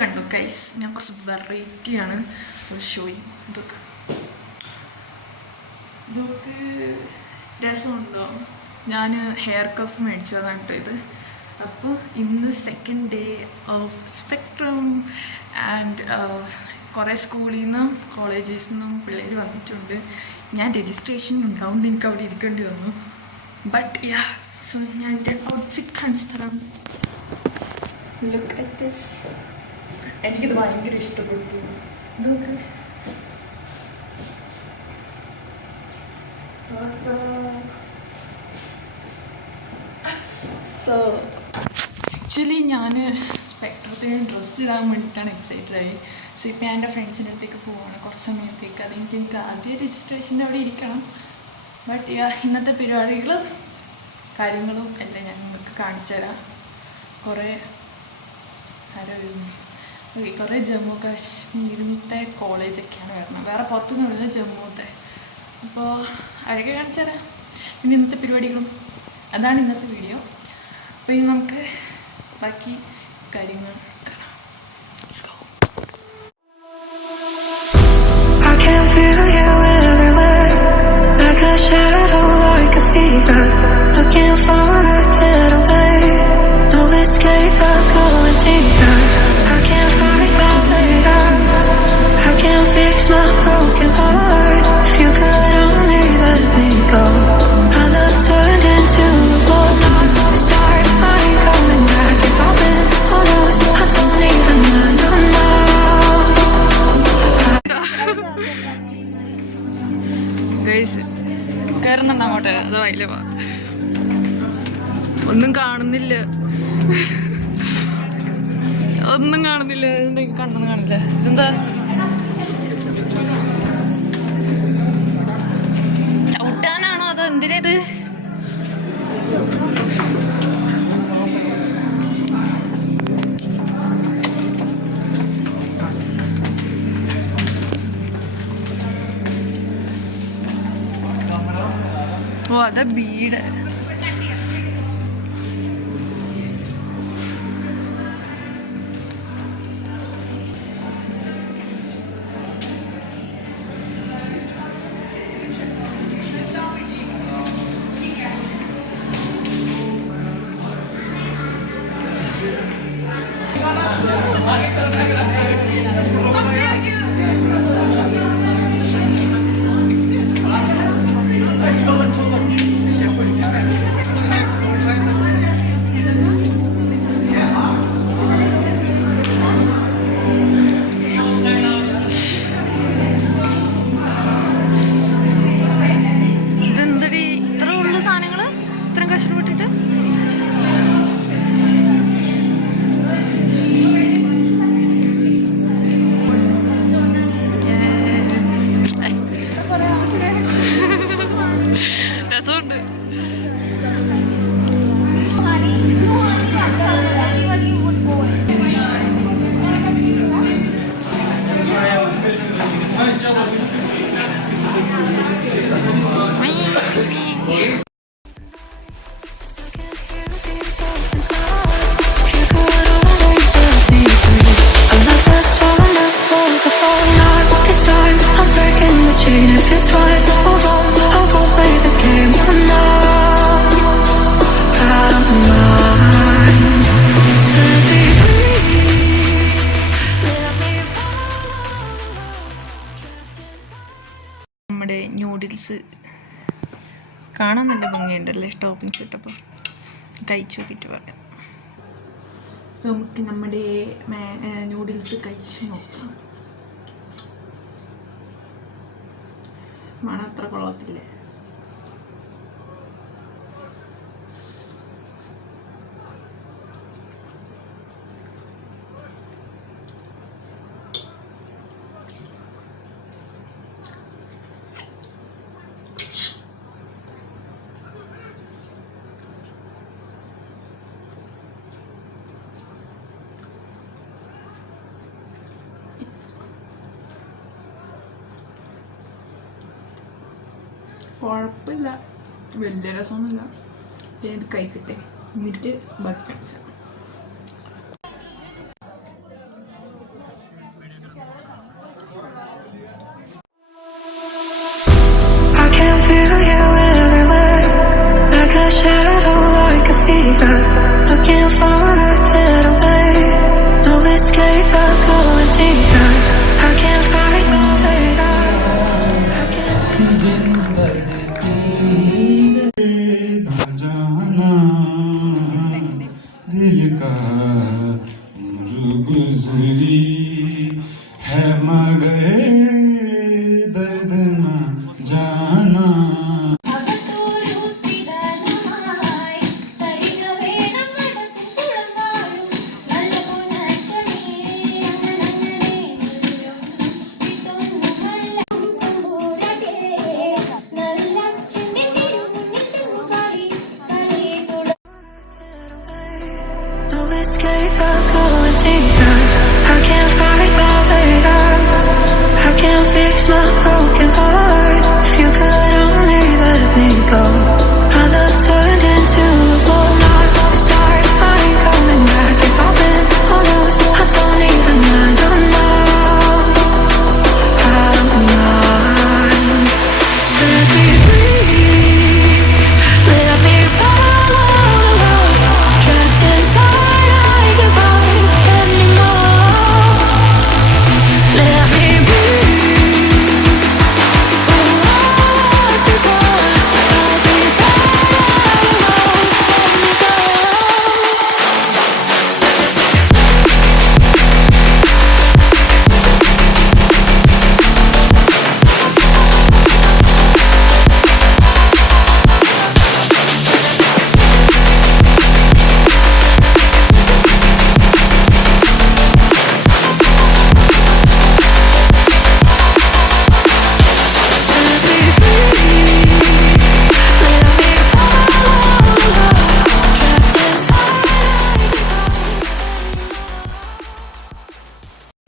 കണ്ടു ഗൈസ്, ഞാൻ കുറച്ച് വെറൈറ്റിയാണ് ഷോയും. ഇതൊക്കെ രസമുണ്ടോ? ഞാൻ ഹെയർ കഫ് മേടിച്ചതാണ് കേട്ടോ ഇത്. അപ്പോൾ ഇന്ന് second day of spectrum and കുറേ സ്കൂളിൽ നിന്നും കോളേജസിൽ നിന്നും പിള്ളേർ വന്നിട്ടുണ്ട്. ഞാൻ രജിസ്ട്രേഷൻ ഉണ്ടാവുകൊണ്ട് എനിക്ക് അവിടെ ഇരിക്കേണ്ടി വന്നു. ബട്ട് യാ, സോ ഞാൻ എൻ്റെ ഔട്ട്ഫിറ്റ് കാണിച്ചു തരാം. Look at this. എനിക്കിത് ഭയങ്കര ഇഷ്ടപ്പെട്ടു. ഇതൊക്കെ സോ ആക്ച്വലി ഞാൻ സ്പെക്ട്രത്തിന് ഡ്രസ്സ് ഇടാൻ വേണ്ടിയിട്ടാണ് എക്സൈറ്റഡ് ആയി. സോ ഇപ്പം ഞാൻ എൻ്റെ ഫ്രണ്ട്സിൻ്റെ അടുത്തേക്ക് പോവുകയാണ് കുറച്ച് സമയത്തേക്ക്. അതെനിക്ക് ആദ്യം രജിസ്ട്രേഷൻ്റെ അവിടെ ഇരിക്കണം. ബട്ട് ഇന്നത്തെ പരിപാടികളും കാര്യങ്ങളും എല്ലാം ഞാൻ നിങ്ങൾക്ക് കാണിച്ചു തരാം. കുറേ ജമ്മു കാശ്മീരിലത്തെ കോളേജൊക്കെയാണ് വരണം, വേറെ പുറത്തുനിന്ന് വിടുന്നത് ജമ്മുത്തെ. അപ്പോൾ അതൊക്കെ കാണിച്ചു തരാം. പിന്നെ ഇന്നത്തെ പരിപാടികളും അതാണ് ഇന്നത്തെ വീഡിയോ. അപ്പോൾ ഇനി നമുക്ക് ബാക്കി കാര്യങ്ങൾ കാണാം. കയറുന്നുണ്ട് അങ്ങോട്ട്, അതോ അതിൽ ഒന്നും കാണുന്നില്ല, ഒന്നും കാണുന്നില്ല. എന്തെങ്കിലും കണ്ണൊന്നും കാണില്ല. ഇതെന്താ ചവിട്ടാനാണോ അതോ എന്തിനാ ഇത്? ഓ അതാ ബീഡ്. നമ്മുടെ ന്യൂഡിൽസ് കാണാൻ നല്ല ഭംഗിയുണ്ടല്ലേ, ടോപ്പിങ്സ് ഇട്ടപ്പോൾ കഴിച്ചു നോക്കിയിട്ട് പറയാം. സോ നമുക്ക് നമ്മുടെ ന്യൂഡിൽസ് കഴിച്ച് നോക്കാം. മണം അത്ര കൊള്ളത്തില്ലേ? കുഴപ്പമില്ല, വലിയ രസമൊന്നുമില്ല. ഇത് കഴിക്കട്ടെ, എന്നിട്ട് ബാക്കി കാണിച്ചാൽ.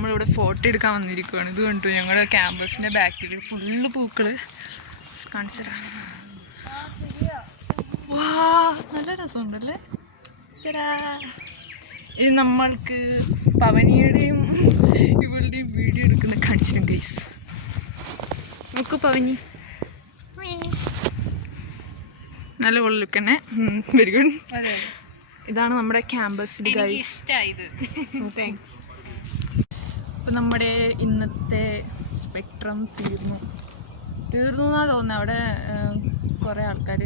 നമ്മളിവിടെ ഫോട്ടോ എടുക്കാൻ വന്നിരിക്കുകയാണ്. ഇത് കണ്ടു ഞങ്ങളുടെ ക്യാമ്പസിൻ്റെ ബാക്കിൽ ഫുള്ള് പൂക്കൾ കാണിച്ചു തരാം. വാ നല്ല രസമുണ്ടല്ലേ. ഇത് നമ്മൾക്ക് പവനിയുടെയും ഇവളുടെയും വീഡിയോ എടുക്കുന്ന കാണിച്ചിരും ഗൈസ്. നോക്കൂ പവനി നല്ല ലുക്ക് തന്നെ. Very good. ഇതാണ് നമ്മുടെ ക്യാമ്പസ് ഗൈസ്. അപ്പം നമ്മുടെ ഇന്നത്തെ സ്പെക്ട്രം തീർന്നു എന്നാ തോന്നുന്നത്. അവിടെ കുറേ ആൾക്കാർ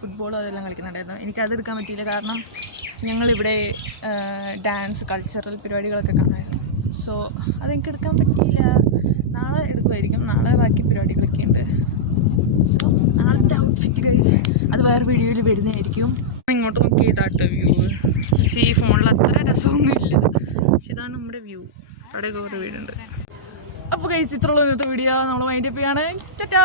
ഫുട്ബോളും അതെല്ലാം കളിക്കുന്നുണ്ടായിരുന്നു. എനിക്കത് എടുക്കാൻ പറ്റിയില്ല, കാരണം ഞങ്ങളിവിടെ ഡാൻസ് കൾച്ചറൽ പരിപാടികളൊക്കെ കാണുമായിരുന്നു. സോ അതെനിക്ക് എടുക്കാൻ പറ്റിയില്ല. നാളെ എടുക്കുമായിരിക്കും. നാളെ ബാക്കി പരിപാടികളൊക്കെ ഉണ്ട്. സോ നാളത്തെ ഔട്ട്ഫിറ്റ് ഗൈസ് അത് വേറെ വീഡിയോയിൽ വരുന്നതായിരിക്കും. ഇങ്ങോട്ട് നോക്കി ചെയ്താട്ടോ വ്യൂ. പക്ഷേ ഈ ഫോണിൽ അത്ര രസമൊന്നുമില്ല. പക്ഷെ ഇതാണ് നമ്മുടെ വ്യൂ. അവിടെ കുറേ വീടുണ്ട്. അപ്പോൾ ഗൈസ് ഇത്രയുള്ള ഇന്നത്തെ വീഡിയോ നമ്മൾ മൈൻഡ് അപ്പ് ചെയ്യാണ്. ടാറ്റാ.